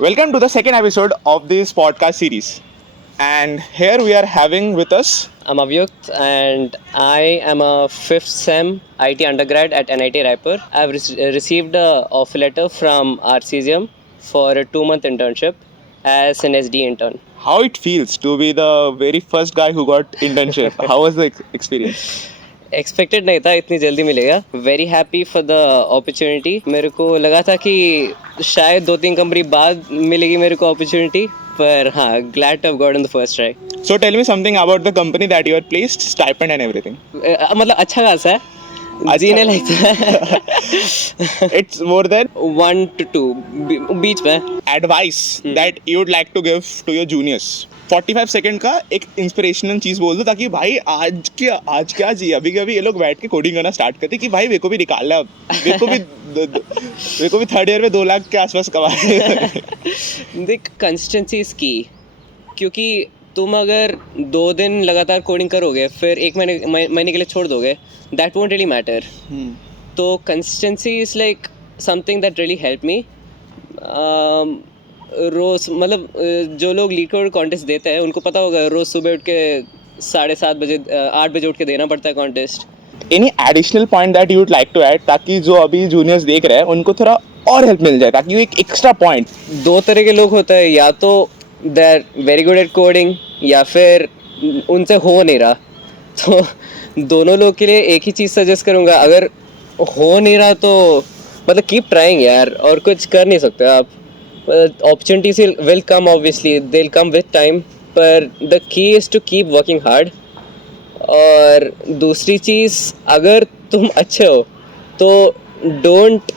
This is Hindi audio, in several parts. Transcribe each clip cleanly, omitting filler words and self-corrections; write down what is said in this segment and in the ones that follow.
Welcome to the second episode of this podcast series. And here we are having with us. I'm Avyukt and I am a 5th SEM IT undergrad at NIT Raipur. I've received a offer letter from RCSM for a 2-month internship as an SD intern. How it feels to be the very first guy who got internship. How was the experience? Expected नहीं था इतनी जल्दी मिलेगा. Very happy for the opportunity. मेरे को लगा था कि शायद 2-3 कंपनी बाद मिलेगी मेरे को अपॉर्चुनिटी, पर हाँ, glad to have gotten the first try. So tell me something about the company that you are placed, stipend and everything. मतलब अच्छा खासा है, जीने लगता है. It's more than 1 to 2 बीच में. advice that you would like to give to your juniors. 45 second का एक इंस्पिरेशनल चीज बोल दो ताकि भाई आज क्या चाहिए. अभी के अभी ये लोग बैठ के कोडिंग करना स्टार्ट करते कि भाई मेरे को भी निकालना, मेरे को भी थर्ड ईयर में 2 लाख के आसपास कमाए. देख, कंसिस्टेंसी इज की. क्योंकि तुम अगर 2 दिन लगातार कोडिंग करोगे फिर 1 महीने के लिए छोड़ दोगे, दैट वोंट रियली मैटर. तो consistency is like something that really help me. रोज़ मतलब जो लोग लीड कोड कॉन्टेस्ट देते हैं उनको पता होगा, रोज़ सुबह उठ के 7:30 बजे 8 बजे उठ के देना पड़ता है contest. Any additional point that you would like to add ताकि जो अभी जूनियर्स देख रहे हैं उनको थोड़ा और हेल्प मिल जाए, ताकि वो एक एक्स्ट्रा पॉइंट. 2 तरह के लोग होते हैं, या तो they are very good at coding या फिर उनसे हो नहीं रहा. तो दोनों लोग के लिए एक ही चीज़ सजेस्ट करूँगा, अगर हो नहीं रहा तो मतलब कीप ट्राइंग यार, और कुछ कर नहीं सकते आप. Opportunities will come, obviously they'll come with time, पर the key is to keep working hard. और दूसरी चीज़, अगर तुम अच्छे हो तो don't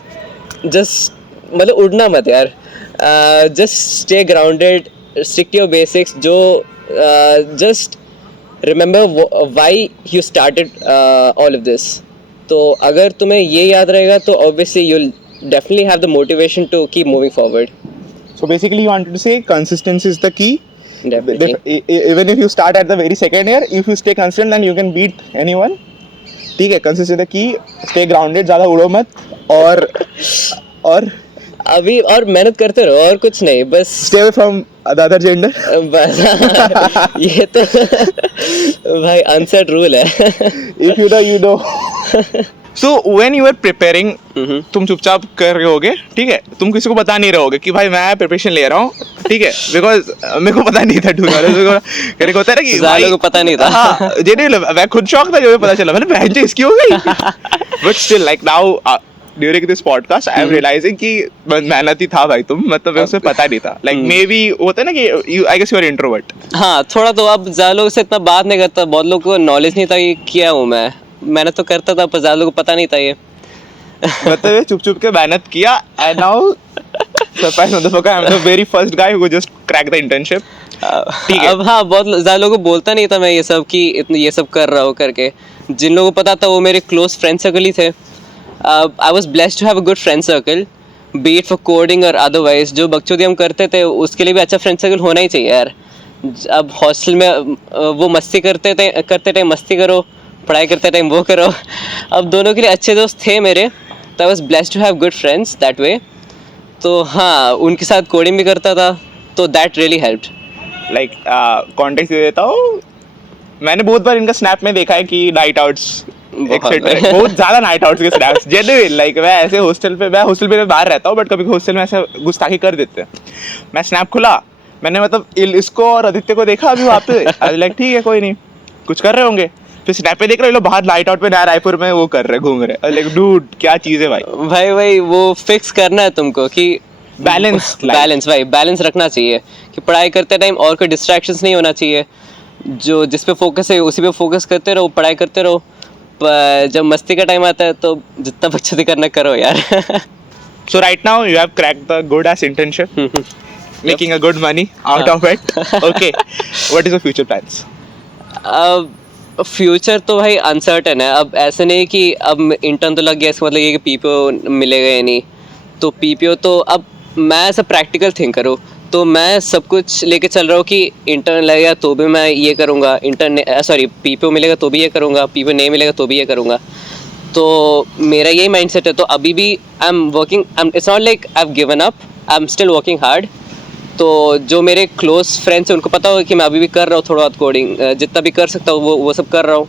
just मतलब उड़ना मत यार. just stay grounded, stick to your basics. जो just remember why you started all of this. तो अगर तुम्हें ये याद रहेगा तो obviously you'll definitely have the motivation to keep moving forward. So basically you wanted to say consistency is the key. Definitely. Even if you start at the very second year, if you stay consistent then you can beat anyone. ठीक है, consistency is the key. Stay grounded, ज़्यादा उड़ो मत. और अभी और मेहनत करते रहो, और कुछ नहीं, बस stay away from the other gender. बस ये तो भाई अनसेट रूल है. If you know, you know. So when you are preparing, तुम चुपचाप कर रहे होगे, ठीक है, तुम किसी को बता नहीं रहोगे कि भाई मैं प्रिपरेशन ले रहा हूँ, ठीक है, बिकॉज मेरे को पता नहीं था. कहने को होता है ना कि भाई को पता नहीं था. हाँ, मैं खुद शॉक था जब पता चला. मैंने बहन जो इसकी हो गई. But still like now during this podcast I am realising कि मेहनती था भाई तुम, मतलब उसे पता नहीं था. लाइक मे बी होता है ना कि I guess you are introvert. हाँ, थोड़ा तो. अब ज़्यादा लोगों से इतना बात नहीं करता, बहुत लोगों को नॉलेज नहीं था कि क्या हूँ मैं. मेहनत तो करता था पर ज़्यादा लोगों को पता नहीं था ये. मतलब चुप के मेहनत किया and now surprise motherfucker, I'm the very first guy who just cracked the internship. ठीक है. अब हाँ, बहुत ज़्यादा लोगों को बोलता नहीं था मैं ये सब कि इतने ये सब कर रहा हूँ करके. जिन लोगों को पता था वो मेरे क्लोज फ्रेंड सर्कल ही थे. I was blessed to have a good friend circle, be it for coding और अदरवाइज. जो बकचोदी हम करते थे उसके लिए भी अच्छा फ्रेंड सर्कल होना ही चाहिए यार. अब हॉस्टल में वो मस्ती करते टाइम मस्ती करो, पढ़ाई करते टाइम वो करो. अब दोनों के लिए अच्छे दोस्त थे मेरे, तो I was blessed to have good friends that way. तो हाँ, उनके साथ कोडिंग भी करता था, तो that really helped. Like context दे देता हूँ, मैंने बहुत बार इनका स्नैप में देखा है कि नाइट आउट्स एक्सेट्रा, बहुत ज़्यादा नाइट आउट्स के स्नैप्स. जेन्युइन लाइक मैं ऐसे हॉस्टल पे बाहर रहता हूँ, बट कभी हॉस्टल में ऐसा गुस्ताखी कर देते हैं. मैं स्नैप खुला, मैंने मतलब इसको और आदित्य को देखा अभी वहाँ पे. लाइक ठीक है, कोई नहीं, कुछ कर रहे होंगे. फिर स्नैप पे देख रहे हो लोग बाहर नाइट आउट पे नया रायपुर में वो कर रहे, घूम रहे. लाइक डूड क्या चीज़ है भाई वो फिक्स करना है तुमको कि बैलेंस भाई, बैलेंस रखना चाहिए कि पढ़ाई करते टाइम और कोई डिस्ट्रैक्शंस नहीं होना चाहिए. जो जिस पे फोकस है उसी पे फोकस करते रहो, पढ़ाई करते रहो. पर जब मस्ती का टाइम आता है तो जितना बच्चे करना करो यार. So right now you have cracked the good ass internship, making a good money out of it. Okay, what is the future plans? अब फ्यूचर तो भाई अनसर्टन है. अब ऐसे नहीं कि अब इंटर्न तो लग गया इसका मतलब ये कि पीपीओ मिलेगा या नहीं. तो पीपीओ तो अब मैं ऐसा प्रैक्टिकल थिंक करूँ तो मैं सब कुछ लेके चल रहा हूँ कि इंटर्न लगेगा तो भी मैं ये करूँगा, पीपीओ मिलेगा तो भी ये करूँगा, पीपीओ नहीं मिलेगा तो भी ये करूँगा. तो मेरा यही माइंडसेट है. तो अभी भी I am working, it's not like I have given up, I am still working hard. तो जो मेरे क्लोज फ्रेंड्स हैं उनको पता होगा कि मैं अभी भी कर रहा हूँ थोड़ा बहुत कोडिंग, जितना भी कर सकता हूँ वो सब कर रहा हूँ।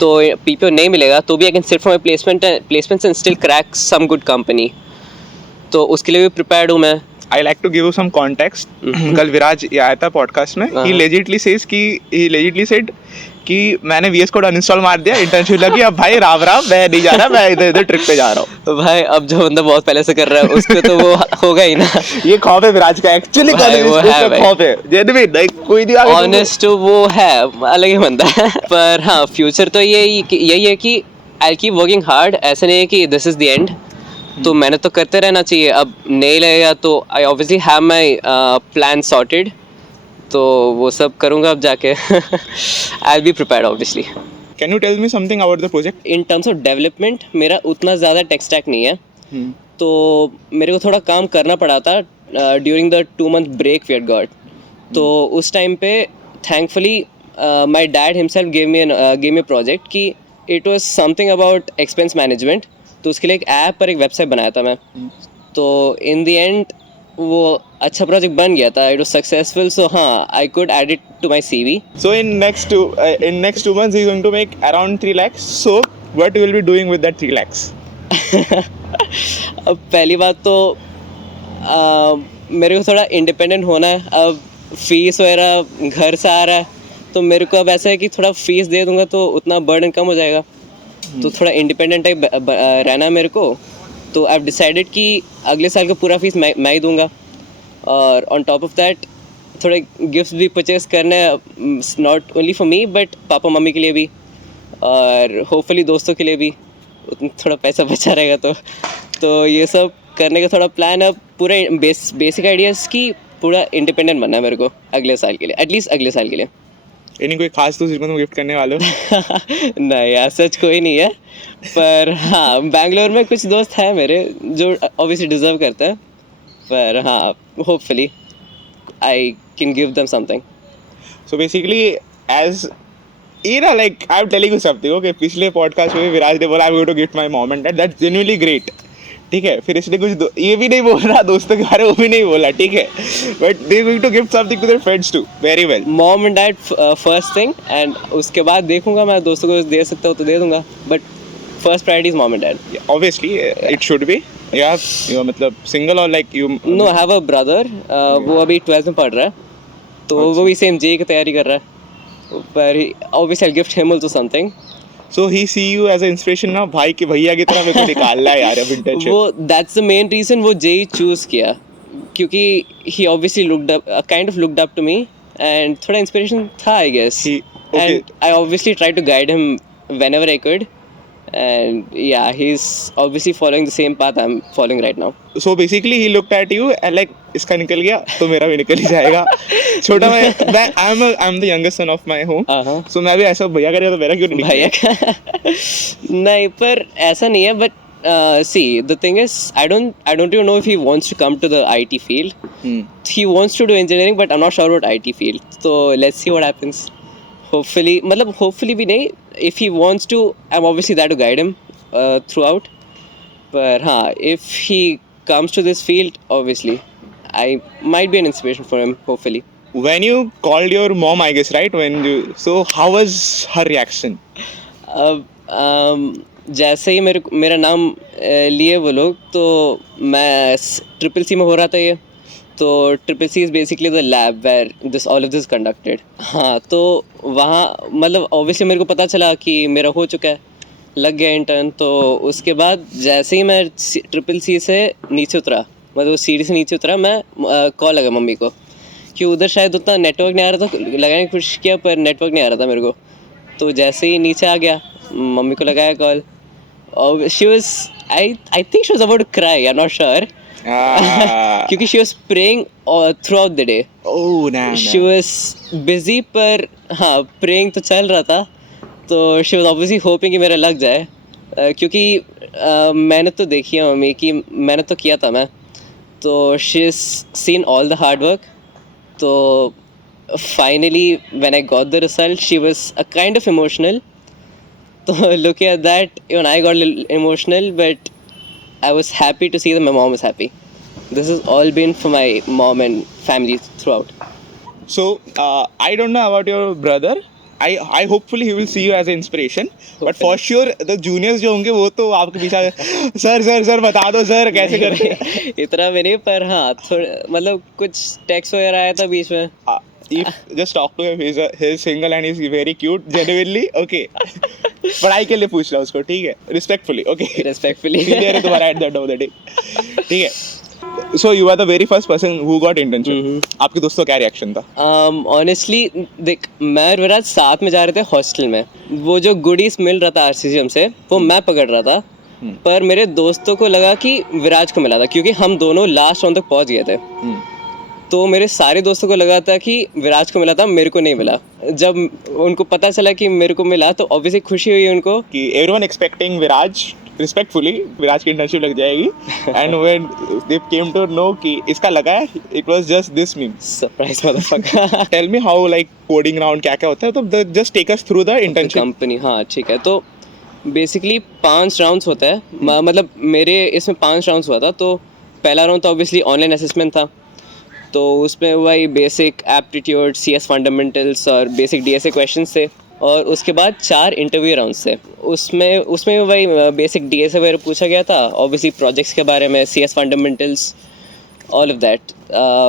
तो पीपीओ नहीं मिलेगा तो भी I can sit for my placements and still crack some good company, तो उसके लिए भी प्रिपेयर्ड हूँ मैं। I like to give you some context. कल विराज ये आया था पॉडकास्ट में. He legitimately said कि मैंने VS Code अनइंस्टॉल मार दिया, इंटर्नशिप लगी, अब भाई राम राम मैं नहीं जा रहा, मैं इधर ट्रिप पे जा रहा हूँ. तो भाई अब जो बंदा बहुत पहले से कर रहा है उसको तो वो होगा ही ना. ये खौफ है विराज का, एक्चुअली खौफ है, जेन्युइन, लाइक कोई नहीं आगे ऑनेस्ट वो है, अलग ही बंदा है. पर हाँ फ्यूचर तो यही है कि आई कीप वर्किंग हार्ड. ऐसा नहीं है कि दिस इज द एंड, तो मैंने तो करते रहना चाहिए. अब नहीं लगेगा तो I obviously have my plan sorted, तो वो सब करूँगा अब जाके. I be prepared obviously. Can you tell me something about the project? In terms of development मेरा उतना ज़्यादा टेक स्टैक नहीं है, तो मेरे को थोड़ा काम करना पड़ा था during the 2 month break we had got. तो उस टाइम पे thankfully my dad himself gave me project कि it was something about expense management. तो उसके लिए एक ऐप पर एक वेबसाइट बनाया था मैं. तो इन द एंड वो अच्छा प्रोजेक्ट बन गया था, इट वाज सक्सेसफुल. सो हाँ, I could add it to my CV. So in next 2 months he's going to make around 3 lakhs. So what you will be doing with that 3 lakhs? अब पहली बात तो मेरे को थोड़ा इंडिपेंडेंट होना है. अब फीस वगैरह घर से आ रहा है, तो मेरे को अब ऐसा है कि थोड़ा फीस दे दूंगा तो उतना बर्डन कम हो जाएगा. तो थोड़ा इंडिपेंडेंट टाइप रहना है मेरे को. तो आई हैव डिसाइडेड कि अगले साल का पूरा फीस मैं ही दूंगा. और ऑन टॉप ऑफ दैट थोड़े गिफ्ट भी परचेस करने हैं, not only for me but papa mummy के लिए भी, और होपफुली दोस्तों के लिए भी थोड़ा पैसा बचा रहेगा. तो ये सब करने का थोड़ा प्लान है. पूरे बेसिक आइडियाज़ की पूरा इंडिपेंडेंट बनना है मेरे को अगले साल के लिए, एटलीस्ट अगले साल के लिए. यानी कोई खास दोस्त जिसको तुम गिफ्ट करने वाले हो? नहीं यार, सच कोई नहीं है. पर हाँ, बैंगलोर में कुछ दोस्त हैं मेरे जो ऑब्वियसली डिजर्व करते हैं. पर हाँ, hopefully I can give them something. So basically as you know, like I'm telling you something, okay, पिछले पॉडकास्ट में विराज ने बोला I'm going to gift my mom and dad. That's genuinely great. ठीक है, फिर इसने कुछ ये भी नहीं बोल रहा दोस्तों के बारे में, वो भी नहीं बोला, ठीक है, but they going to gift something to their friends too. Very well. Mom and dad first thing, and उसके बाद देखूंगा मैं दोस्तों को दे सकता हूँ तो दे दूंगा, but first priority is mom and dad. Obviously it should be. You मतलब सिंगल और like you? No, I have a brother, वो अभी 12th में पढ़ रहा है, तो वो भी सेम जेई की तैयारी कर रहा है. पर obviously I gift him also something. So he see you as an inspiration ना, भाई के भैया की तरह मेरे को निकालना है यार अब इंटर्नशिप. वो दैट्स द मेन रीजन वो जेई चूज किया, क्योंकि he obviously kind of looked up to me and थोड़ा इंस्पिरेशन था I guess. And I obviously try to guide him whenever I could, and yeah, he's obviously following the same path I'm following right now. So basically he looked at you and like इसका निकल गया तो मेरा भी निकल ही जाएगा. छोटा मैं I'm the youngest son of my home. So मैं भी ऐसा भैया करेगा तो मेरा क्यों नहीं भैया नहीं, पर ऐसा नहीं है. But see, the thing is, I don't even know if he wants to come to the IT field. He wants to do engineering, but I'm not sure about IT field. So let's see what happens. Hopefully भी नहीं. If he wants to, I'm obviously there to guide him throughout. But हाँ, if he comes to this field, obviously, I might be an inspiration for him, hopefully. When you called your mom, I guess, right? So how was her reaction? जैसे ही मेरा नाम लिए वो लोग, तो मैं CCC में हो रहा था ये. तो CCC is basically the lab where all of this conducted. हाँ, तो वहाँ मतलब ऑब्वियसली मेरे को पता चला कि मेरा हो चुका है, लग गया इंटर्न. तो उसके बाद जैसे ही मैं CCC से नीचे उतरा, मतलब वो सीढ़ी से नीचे उतरा, मैं कॉल लगा मम्मी को, कि उधर शायद उतना नेटवर्क नहीं आ रहा था. लगाने की कोशिश किया पर नेटवर्क नहीं आ रहा था मेरे को. तो जैसे ही नीचे आ गया, मम्मी को लगाया कॉल, और she was I think she was about to cry, I am not sure, क्योंकि she was praying throughout the day. She was busy, पर हाँ प्रेइंग तो चल रहा था. तो शी वाज ऑब्वियसली होपिंग कि मेरा लग जाए, क्योंकि मैंने तो देखी है मम्मी की, मैंने तो किया था मैं. तो she is seen all the hard work. तो finally when I got the result, she was a kind of emotional. तो looking at that, even I got a little emotional, but I was happy to see that my mom was happy. this has all been for my mom and family throughout. So I don't know about your brother. I hopefully he will see you as an inspiration. But for sure the juniors जो होंगे वो तो आपके पीछे सर बता दो सर कैसे करें. इतना भी नहीं, पर हाँ थोड़ा मतलब कुछ टेक्स्ट वगैरह आया था बीच में. If just talk to him, he's single and he's very cute, genuinely. Okay. पढ़ाई के लिए पूछ रहा उसको, ठीक है, respectfully. Okay. Respectfully. Clear है तुम्हारा at the end of the day. ठीक है. So you are the very first person who got internship. आपके दोस्तों का क्या रिएक्शन था? ऑनेस्टली देख, मैं और विराज साथ में जा रहे थे हॉस्टल में. वो जो गुडीज मिल रहा था RCCM से वो मैं पकड़ रहा था, पर मेरे दोस्तों को लगा कि विराज को मिला था क्योंकि हम दोनों लास्ट राउंड तक पहुंच गए थे. तो मेरे सारे दोस्तों को लगा था कि विराज को मिला था, मेरे को नहीं मिला. जब उनको पता चला कि मेरे को मिला तो ऑब्वियसली खुशी हुई उनको कि everyone expecting Viraj, respectfully Viraj की इंटर्नशिप लग जाएगी. And when they came to know कि इसका लगा है, it was just this meme. Surprise motherfucker. Tell me how like coding round क्या क्या होता है, तो just take us through the internship company. हाँ ठीक है, तो बेसिकली 5 राउंड्स होता है. मतलब मेरे इसमें 5 राउंड्स हुआ था. तो पहला राउंड तो ऑब्वियसली ऑनलाइन असेसमेंट था, तो उसमें वही बेसिक एप्टीट्यूड, CS फंडामेंटल्स और बेसिक DSA क्वेश्चंस थे. और उसके बाद 4 इंटरव्यू राउंड्स थे. उसमें वही बेसिक DSA वगैरह पूछा गया था, ऑब्वियसली प्रोजेक्ट्स के बारे में, CS fundamentals, all of that.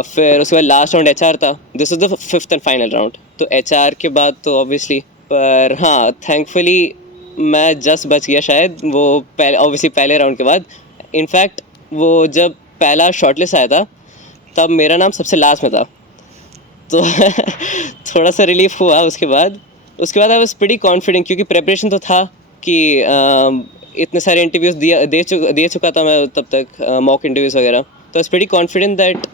फिर उसके बाद लास्ट राउंड HR था. This was the 5th and final round. तो HR के बाद तो ऑब्वियसली, पर हाँ थैंकफुली मैं जस्ट बच गया शायद वो ऑब्वियसली पहले राउंड के बाद. इनफैक्ट वो जब पहला शॉर्टलिस्ट आया था तब मेरा नाम सबसे लास्ट में था, तो थोड़ा सा रिलीफ हुआ. उसके बाद आई वाज प्रीटी कॉन्फिडेंट क्योंकि प्रिपरेशन तो था कि इतने सारे इंटरव्यूज़ दे चुका था मैं तब तक, मॉक इंटरव्यूज़ वगैरह. तो I was pretty confident that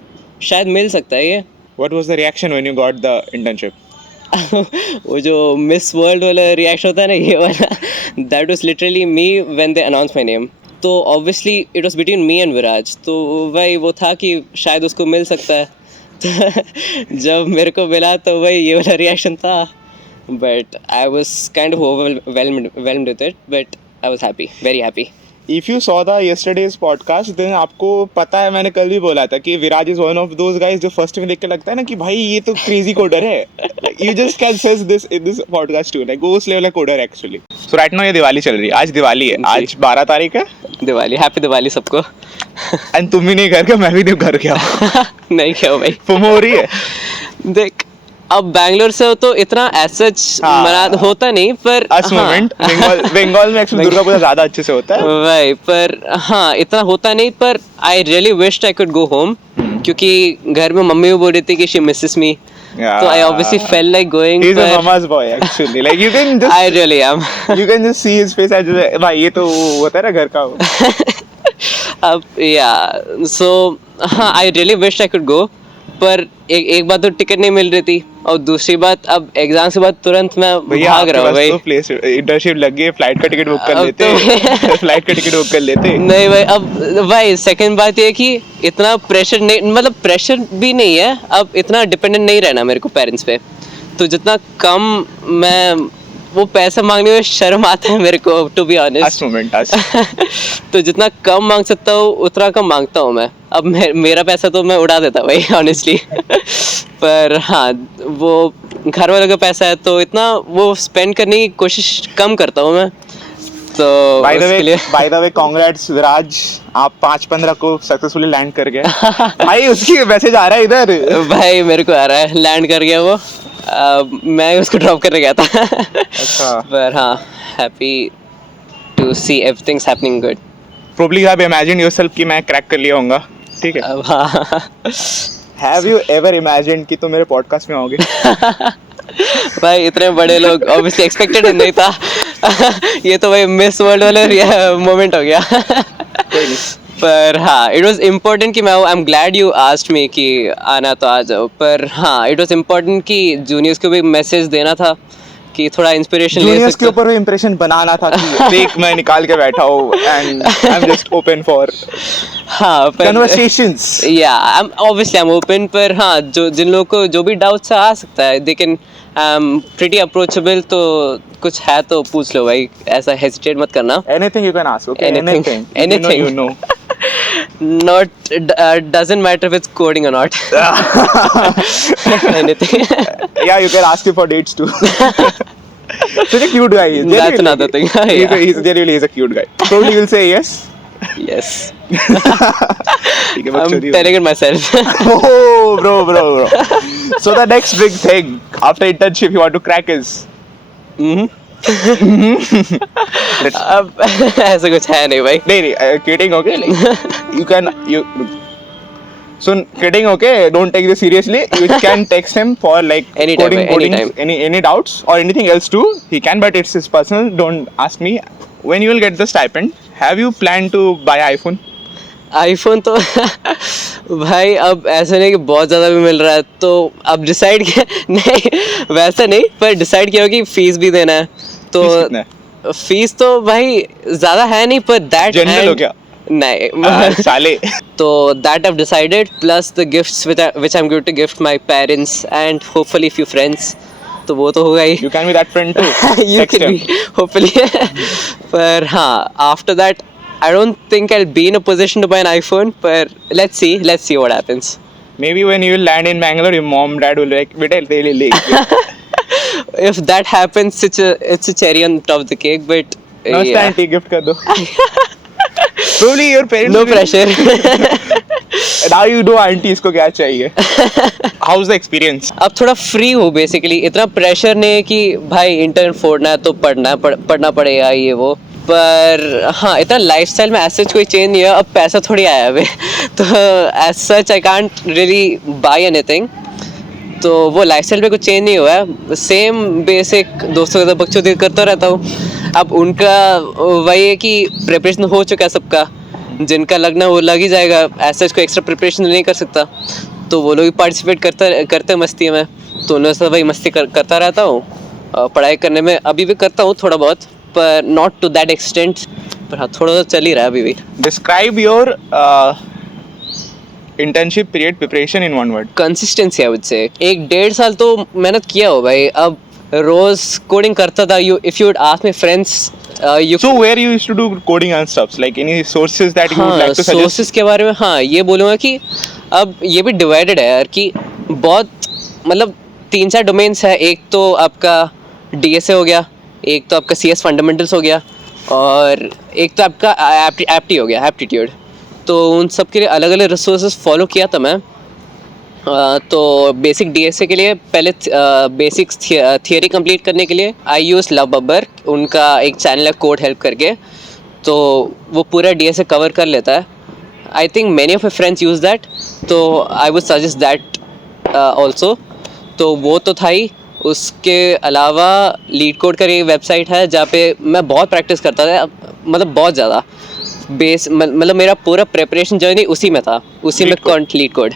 शायद मिल सकता है ये. What was the reaction when you got the internship? वो जो मिस वर्ल्ड वाला रिएक्शन होता है ना, ये वाला, that was literally me when they announce my name. तो obviously it was between me and Viraj, तो वही वो था कि शायद उसको मिल सकता है. तो जब मेरे को मिला तो वही ये वाला रिएक्शन था. But I was kind of overwhelmed with it, but I was happy, very happy. If you saw the yesterday's podcast, then आपको पता है मैंने कल भी बोला था कि Viraj is one of those guys जो फर्स्ट में देख के लगता है ना कि भाई ये तो क्रेजी कोडर है. You just can sense this in this podcast too, like वो उस लेवल का कोडर है एक्चुअली. So right now ये दिवाली चल रही है, आज दिवाली है, आज 12 तारीख है. दिवाली, हैप्पी दिवाली सबको. एंड तुम भी नहीं घर के, मैं भी नहीं घर गया. नहीं क्या भाई, FOMO हो रही है. देख अब बैंगलोर से हो तो इतना एज सच मना होता नहीं, पर मोमेंट बंगाल में एक्चुअली दुर्गा पूजा ज्यादा अच्छे से होता है भाई. पर हाँ इतना होता नहीं, पर I really wished I could go home क्योंकि घर में मम्मी भी बोल रही थी कि she Mrs me. So I obviously felt like going. He's a mama's boy actually. Like you can just. I really am. You can just see his face as भाई ये तो होता है ना घर का. अब yeah, so हाँ I really wished I could go, पर एक बात तो टिकट नहीं मिल रही थी, और दूसरी बात अब एग्जाम के बाद तुरंत मैं भाग रहा हूँ भाई. तो प्लेस इंटर्नशिप लग गई, फ्लाइट का टिकट बुक कर लेते. फ्लाइट का टिकट बुक कर लेते. नहीं भाई, अब भाई सेकंड बात ये कि इतना प्रेशर नहीं, मतलब प्रेशर भी नहीं है, अब इतना डिपेंडेंट नहीं रहना मेरे को पेरेंट्स पे. तो जितना कम मैं वो पैसा मांगने में शर्म आता है मेरे को, टू बी ऑनेस्ट. तो जितना कम मांग सकता हूँ उतना कम मांगता हूँ मैं. अब मेरा पैसा तो मैं उड़ा देता भाई ऑनेस्टली. पर हाँ वो घर वालों का पैसा है तो इतना वो स्पेंड करने की कोशिश कम करता हूँ मैं. तो बाय द वे कांग्रेट्स विराज, आप 5-15 को सक्सेसफुली लैंड कर गए. भाई उसकी मैसेज आ रहा है इधर. भाई मेरे को आ रहा है, लैंड कर गया वो. मैं उसको ड्रॉप करने गया था. अच्छा. पर हाँ happy to see everything's happening good. Probably you have imagined yourself कि मैं क्रैक कर लिया होऊंगा, ठीक है. Have you ever imagined कि तुम मेरे पॉडकास्ट में आओगे? भाई इतने बड़े लोग ऑब्वियसली एक्सपेक्टेड नहीं था. ये तो भाई मिस वर्ल्ड वाला मोमेंट हो गया. पर हाँ इट वाज इम्पोर्टेंट कि मैं I am glad you asked me कि आना तो आ जाओ. पर हाँ इट वाज इम्पोर्टेंट कि जूनियर्स को भी मैसेज देना था कि थोड़ा इंस्पिरेशन ले सकते. जूनियर्स के ऊपर भी इंप्रेशन बनाना था कि देख मैं निकाल के बैठा हूँ and I am just open for conversations. या ऑब्वियसली आई एम ओपन, पर हाँ जो जिन लोगों को जो भी डाउट्स आ सकता है they can, I am pretty approachable. तो कुछ है तो पूछ लो भाई, ऐसा हेजिटेट मत करना. Anything you can ask. Okay, anything you know. Doesn't matter if it's coding or not. Anything. Yeah, you can ask him for dates too. Such a cute guy. That's another thing. Yeah. He's genuinely a cute guy. Probably will say yes. Yes. ठीक है, I'm बकचोदी हो telling it myself. Oh, bro. So the next big thing after internship you want to crack is अब ऐसा कुछ है नहीं भाई. नहीं kidding okay like you so kidding okay, don't take this seriously. You can text him for like Anytime, coding anytime. any doubts or anything else too. He can, but it's his personal. Don't ask me. When you will get the stipend, have you planned to buy iPhone? IPhone तो भाई अब ऐसा नहीं कि बहुत ज़्यादा भी मिल रहा है तो अब डिसाइड किया नहीं वैसा नहीं पर डिसाइड किया कि फीस भी देना है तो फीस कितना है? फीस तो भाई ज़्यादा है नहीं पर दैट General हो क्या? नहीं साले तो that I've decided plus the gifts which I'm going to gift my parents and hopefully few friends तो वो तो होगा ही. you can be that friend too. You Text can him. be hopefully पर हाँ after that I don't think I'll be in a position to buy an iPhone but let's see what happens. Maybe when you land in Bangalore, your mom dad will be like beta le If that happens it's a cherry on top of the cake but नमस्ते yeah. आंटी गिफ्ट कर दो. Probably your parents No will- pressure. Now you know aunty इसको क्या चाहिए. How's the experience? अब थोड़ा फ्री हो बेसिकली इतना प्रेशर नहीं है कि भाई इंटर्न फोड़ना है तो पढ़ना पड़ेगा ये वो पर हाँ इतना लाइफस्टाइल में ऐसा कोई चेंज नहीं है अब पैसा थोड़ी आया है तो as such I can't really buy anything तो वो लाइफस्टाइल पे कुछ चेंज नहीं हुआ है सेम बेसिक दोस्तों के साथ बकचोदी करता रहता हूँ अब उनका वही है कि प्रिपरेशन हो चुका है सबका जिनका लगना वो लग ही जाएगा ऐसा कोई एक्स्ट्रा प्रिपरेशन नहीं कर सकता तो वो लोग भी पार्टिसिपेट करते मस्ती में तो उन्होंने सब वही मस्ती करता रहता हूँ पढ़ाई करने में अभी भी करता हूँ थोड़ा बहुत पर नॉट टू दैट एक्सटेंट पर हाँ थोड़ा सा चल ही रहा है अभी भी. Describe your internship period preparation in one word. Consistency I would say 1.5 साल तो मेहनत किया हो भाई अब रोज कोडिंग करता था you if you would ask my friends you So where you used to do coding and stuff? Like any sources that you would like to suggest? Sources के बारे में हाँ ये बोलूँगा कि अब ये भी डिवाइडेड है यार कि बहुत मतलब 3-4 डोमेन्स है एक तो आपका DSA हो गया एक तो आपका CS फंडामेंटल्स हो गया और एक तो आपका एप्टी हो गया एप्टीट्यूड तो उन सब के लिए अलग अलग रिसोर्सेज फॉलो किया था मैं तो बेसिक DSA के लिए पहले बेसिक्स थियरी कंप्लीट करने के लिए आई यूज़ लव बब्बर उनका एक चैनल है कोड हेल्प करके तो वो पूरा DSA कवर कर लेता है I think many of my friends use that तो I would suggest that also तो वो तो था ही उसके अलावा लीड कोड का एक वेबसाइट है जहाँ पे मैं बहुत प्रैक्टिस करता था मतलब बहुत ज़्यादा मतलब मेरा पूरा प्रिपरेशन जर्नी उसी में था उसी में लीड कोड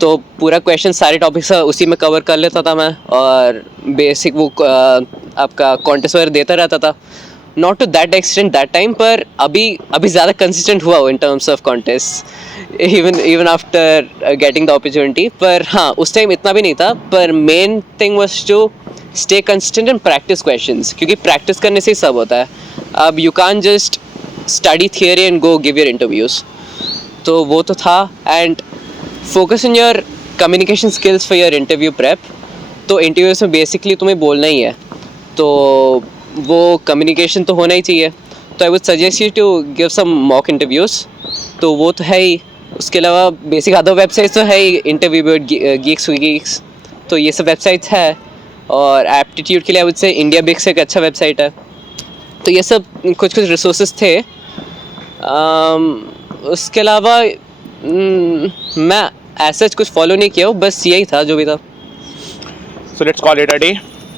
तो पूरा क्वेश्चन सारे टॉपिक्स उसी में कवर कर लेता था मैं और बेसिक वो आपका कॉन्टेस्ट वगैरह देता रहता था not to that extent that time पर अभी ज़्यादा कंसिस्टेंट हुआ हो in terms of contest even after getting the opportunity पर हाँ उस टाइम इतना भी नहीं था पर main thing was to stay consistent and practice questions क्योंकि प्रैक्टिस करने से ही सब होता है अब you can't just study theory and go give your interviews तो वो तो था and focus in your communication skills for your interview prep तो इंटरव्यूज में बेसिकली तुम्हें बोलना ही है तो वो कम्युनिकेशन तो होना ही चाहिए तो I would suggest you to give some mock interviews तो वो तो है ही उसके अलावा बेसिक अदर वेबसाइट्स तो है ही इंटरव्यू गीक्स तो ये सब वेबसाइट्स है और एप्टीट्यूड के लिए आई वुड से इंडिया बिक्स एक अच्छा वेबसाइट है तो ये सब कुछ रिसोर्सेज थे उसके अलावा मैं ऐसा कुछ फॉलो नहीं किया हूँ बस यही था जो भी था. So let's call it a day.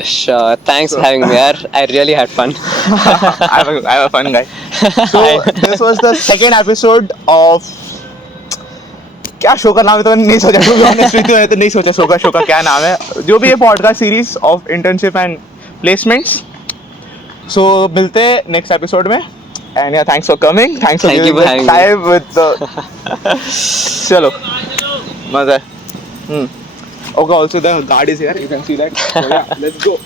Sure, thanks for having me yaar. I really had fun. I'm a fun guy. So this was the second episode of क्या शो का नाम है तो मैंने नहीं सोचा मैंने तो नहीं सोचा शो का क्या नाम है जो भी ये podcast series of internship and placements. So मिलते हैं नेक्स्ट एपिसोड में and yeah thanks for coming thanks for Thank you giving for the time with the chalo maza okay also the guard is here you can see that so yeah let's go.